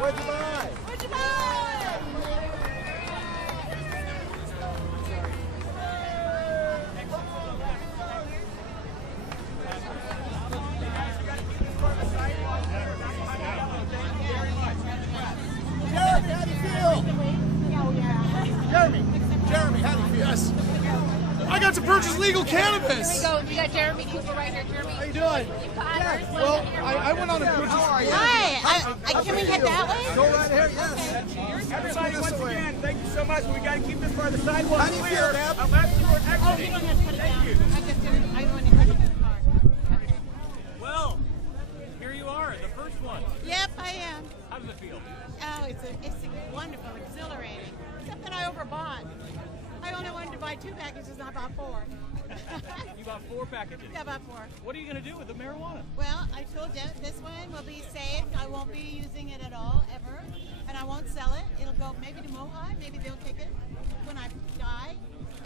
What'd you buy? What'd you buy? Jeremy, how do you feel? Jeremy, how do you feel? Yes. I got to purchase legal cannabis. Here we go. We got Jeremy Cooper right here. Jeremy, How you doing? Well, I went on a purchase. Hi. Can we head that way? Go right here, yes. Everybody, once again, thank you so much. We got to keep this part of the sidewalk How do you feel, clear Deb? unless you are Oh, exiting. you don't have to put it down. Thank you. I just didn't. I want to put it in the car. Okay. Well, here you are, the first one. Yep, I am. How does it feel? Oh, it's wonderful, exhilarating. Except that I overbought. I only wanted to buy 2 packages, not about 4. You bought 4 packages. Yeah, about 4. What are you going to do with the marijuana? Well, I told you this one will be safe. I won't be using it at all, ever. And I won't sell it. It'll go maybe to Mohi. Maybe they'll take it when I die.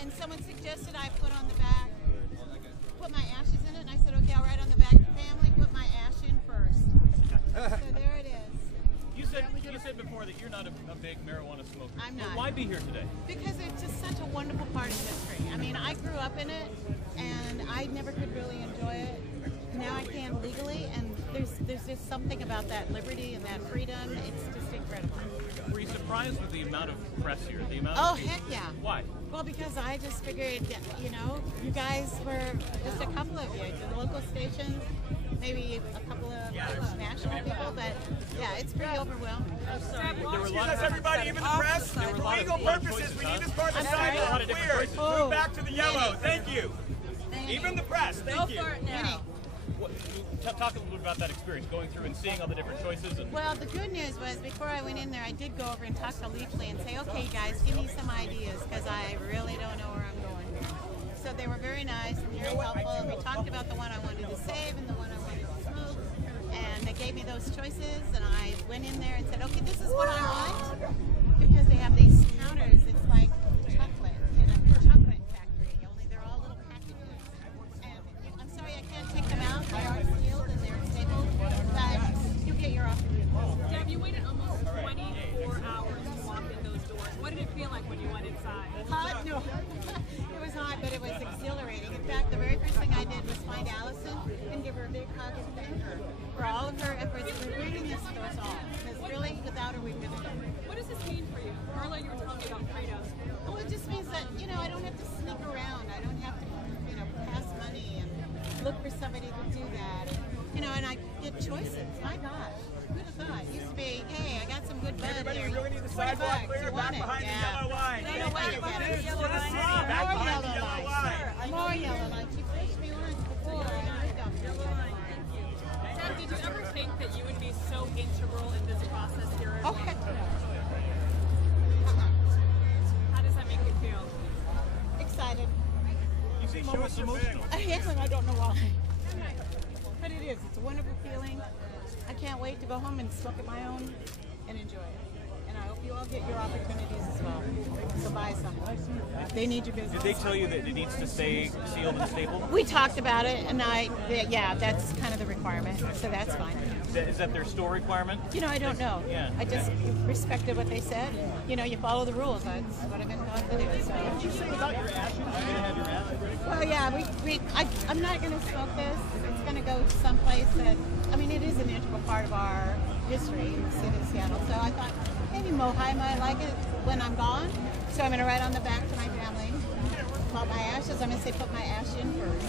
And someone suggested I put on the back, put my ashes in it. And I said, okay, I'll write on the back, family, put my ash in first. So there it is. You said before that you're not a big marijuana smoker. I'm not. Why be here today? Because it's just such a wonderful part of history. I mean, I grew up in it, and I never could really enjoy it. Now I can legally, and there's just something about that liberty and that freedom. It's just incredible. Were you surprised with the amount of press here? The amount Oh, of heck yeah. Why? Well, because I just figured, you know, you guys were just a couple of you, the local stations, maybe a couple of national people, but yeah, it's pretty overwhelming. Excuse us, everybody, even the press. For legal purposes, we need this part of the sidewalk clear. Move back to the yellow. Thank you. Even the press. Thank you. Talk a little bit about that experience, going through and seeing all the different choices. And Well, the good news was before I went in there, I did go over and talk to Leafly and say, okay, guys, give me some ideas because I really don't know where I'm going here. So they were very nice and very helpful. And we talked about the one I wanted to save and the one I wanted to smoke. And they gave me those choices, and I went in there and said, okay, this is what I want. Because they have these counters, it's like chocolate in a chocolate factory, only they're all little packages. And I'm sorry I can't take them out. They are sealed and they're stapled, but you get your opportunity. Deb, you waited almost 24 hours to walk in those doors. What did it feel like when you went inside? Hot? No. It was hot, but it was exhilarating. In fact, the very first thing I did was find Allison and give her a big hug and thank her for all of her efforts for bringing this to us all. Because really, without her, we couldn't have done it. What does this mean for you? Earlier you were telling me about Kratos. Well, it just means that, you know, I don't have to sneak around. I don't have to, you know, pass money and look for somebody to do that. And, you know, and I get choices. My gosh. Who'd have thought? It used to be, hey, I got some good bud Everybody, here. we really need the 20 sidewalk bucks. clear You back want it? behind the Yeah. yellow line. I don't know why you get it. For the city, back More behind the yellow yellow lines. line. More yellow lines. You pushed me once before. I moved up to the yellow line. Deb, did you ever think that you would be so integral in this process here? Oh, heck no. How does that make you feel? Excited. You see, show us your big. Yes, and I don't know why. But it is. It's a wonderful feeling. I can't wait to go home and smoke at my own and enjoy it. And I hope you all get your opportunities as well. So buy some. They need your business. did they tell you that it needs to stay sealed and stapled? We talked about it, and yeah, that's kind of the requirement. So that's fine. Is that their store requirement? You know, I don't know. Yeah. I just respected what they said. You know, you follow the rules. That's what I've been taught to do. So. Did you say about your ashes? You had your ashes. Well, yeah, I'm not going to smoke this. It's going to go someplace that, I mean, it is an integral part of our history in the city of Seattle. So I thought maybe Mohi might like it when I'm gone. So I'm going to write on the back to my family about my ashes. I'm going to say put my ash in first.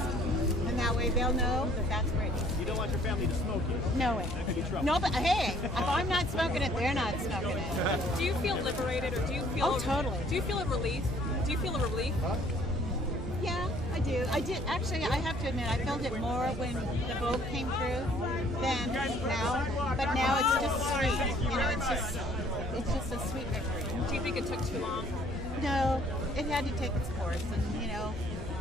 And that way they'll know that that's where it is. You don't want your family to smoke it. No way. That could be trouble. No, but hey, if I'm not smoking it, they're not smoking it. Do you feel liberated, or do you feel? Oh, totally. Do you feel a relief? Do you feel a relief? Yeah, I do. I did. Actually, I have to admit, I felt it more when the vote came through than now. But now it's just sweet. You know, it's just a sweet victory. Do you think it took too long? No, it had to take its course. And, you know,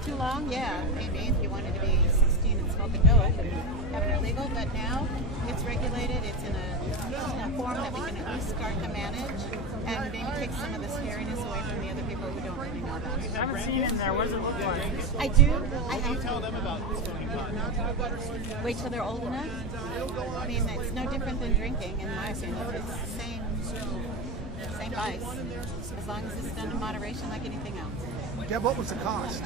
too long, yeah, maybe if you wanted to be 16 and smoke a dope and have it illegal. But now it's regulated. It's in a form that we can at least start to manage and maybe takes some of the scariness away from the other people who don't really know about it. I haven't seen in there. What does it look like? I do. I have tell them about smoking pot. Wait till they're old enough. I mean, it's no different than drinking, in my opinion. It's the same vice, as long as it's done in moderation, like anything else. Deb, what was the cost?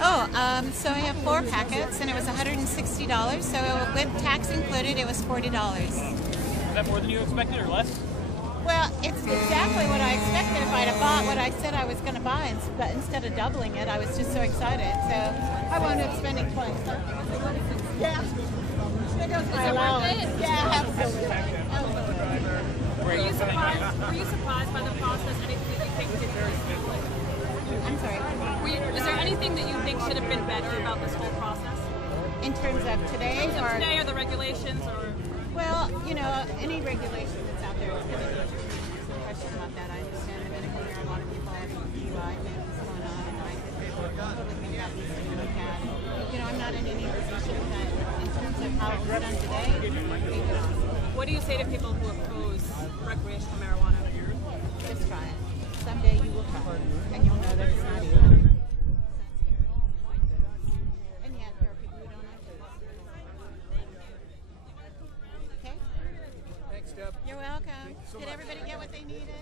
Oh, so I have 4 packets, and it was $160. So with tax included, it was $40. Is that more than you expected or less? Well, it's exactly what I expected if I'd have bought what I said I was going to buy, but instead of doubling it, I was just so excited. So I wound up spending twice. Yeah. There goes my allowance. Yeah, absolutely. Were you surprised by the process? Anything that you think did I'm sorry. Is there anything that you think should have been better about this whole process? In terms of today, or the regulations, or? Well, you know, any regulation that's out there is going to need some question about that. I understand the medical marijuana people have DUI things going on, and I totally think that needs to be looked at. You know, I'm not in any position that, in terms of how it was done today, what do you say to people who oppose recreational marijuana? Just try it. Someday you will try it, and you'll know that it's not evil. And yet, there are people who don't like it. Okay? Thanks, Deb. You're welcome. Did everybody get what they needed?